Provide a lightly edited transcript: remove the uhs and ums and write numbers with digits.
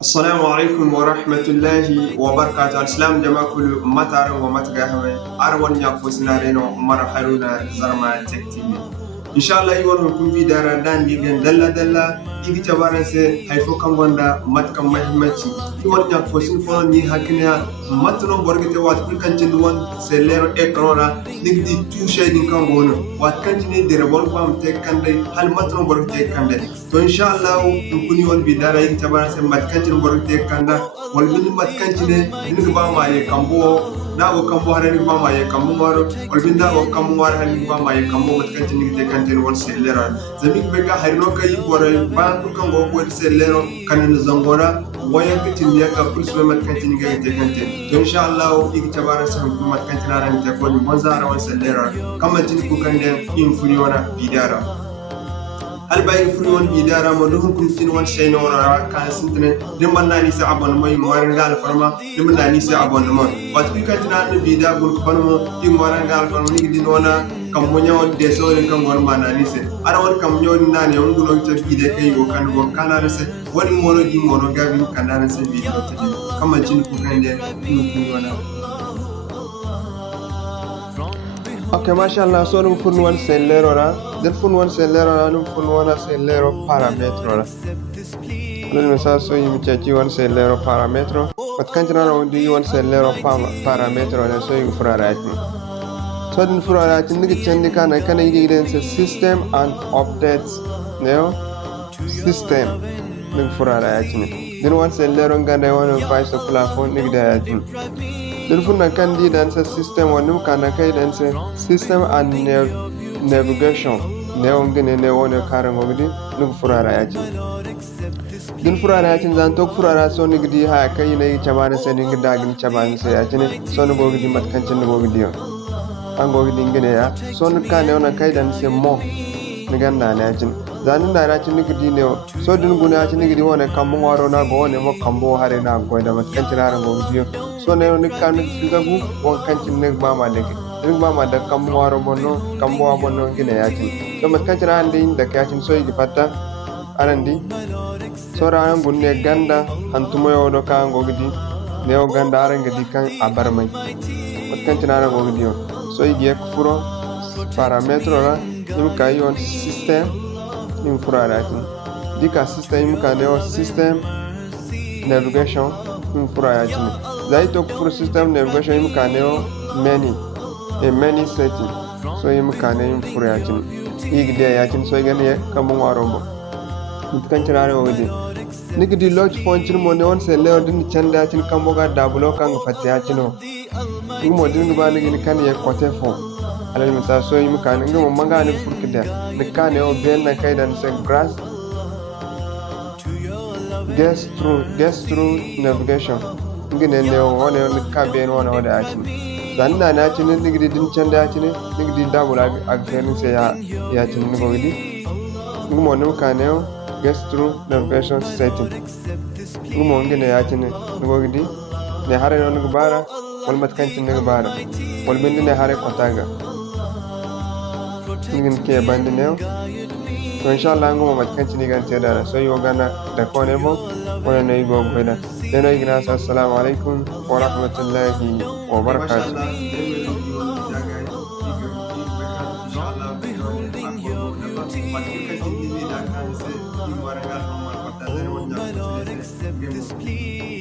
السلام عليكم ورحمة الله وبركاته. السلام جماعة كل مطار ومتقاهمة أروان يقفزنا رينو مرحلونا زرما تكتيني إن شاء الله يوم نكون في دار دان يجن دلا يجي تبارن سي هيفو كم وندا مات كم مهمتي يوم يقفزن فلان يهكنيا ماتنو برجت وات كل كان جنوان سيلر إكرانا نقدي تو شيء كم ونه وات كان جني دربون قام تكندي هل ماتنو برجت تكندي تو إن شاء الله نكون يوم في دار يجي تبارن سي مات كان جنو برجت تكندا والبني مات كان جني نقبا ما يكمبو nago kambo harani bama ye kambo maro olbinda go kambo war harani bama ye kambo mat kanti ni te kanti won sellera zamik beka harino kay bore ba ko kango ko sellero kanin zangora waya kiti ni ka plus be mat kanti ni te kanti to inshallah igi tabara sa ko mat kanti na ran te ko ni bonzara won sellera kamanti ko kande infuri wana bidara hal bayi furi won bidara mo do kun tin won sey no ra kan sintene limban nani sa abon moy morangal farma limban nani sa abon mo wat fi katina no bida gol ko pano ti morangal farma ni din wona kam mo nyaw de so ni kam won manani se ara won kam nyaw ni nani on gulo te bide kay go kan go kana se woni mono di mono gabi kanana se bide te kam tin ko kande ni furi wona. Okay, mashallah, so num fun wan sellero ra den fun wan sellero ra num fun wana sellero parametro ra nel message so yimi chachi wan sellero parametro pat kanjana ro di wan sellero parametro ne so yimi furarati so din furarati ngi chendi kana yigi den system and updates neo system ngi furarati ne din wan sellero ngande wana file platform ngi da yati Delfuna kandi dan sa system wanum kana kai dan sa system and navigation ne ongene ne wona karango gidi nug furara yaci din furara yaci zan tok furara so ni gidi ha kai ne chamana se ni gida gin chamana se yaci ne so no gidi mat kancin no gidi ango gidi ngene ya so no kane wona kai dan se mo ni ganda ne yaci zanin da yaci ni gidi ne so din guna yaci ni gidi wona kammo waro na go ne mo kambo hare na go da mat kancin harango gidi so ne ni kan figagu won kancin ne ba ma de ni ba ma da kambo waro bonno kambo wa bonno ngine yaci so mat kancin ande da kacin so yi fatta anandi so ran gunne ganda antumo yodo ka ngo gidi ne o ganda aran gidi kan abarmai mat kancin aran ngo gidi so yi ek furo parametro ra nim kai on system nim furo ra dika system ka ne o system navigation nim furo ra zai to furo system navigation nim ka ne o many setting so yim ka ne nim furo ra igde ya so gane kamun waro mo kan tirare o gidi nigdi lodge fontin mo ne on se le odin chanda tin kambo ga dabulo kan fatia chino mo din ba ni kan ye kote fo alal misa so yim kan ngam manga ni furkida ni kan o ben na kai dan se grass guest through navigation ngene ne o ne ka ben wona wada achi zanna na chin nigdi din chanda chin nigdi dabula agfen se ya chin ni go gidi ngumo no kan o guest through navigation setting ngumo ngene yatine ngo gidi ne hare non gbara wal mat kancin ne gbara wal bindi ne hare kotaga ngin ke bandi ne to inshallah ngumo mat kancin gan teda so yo gana da kone bo wala ne go goida deno igna assalamu alaikum wa rahmatullahi wa barakatuh. Please.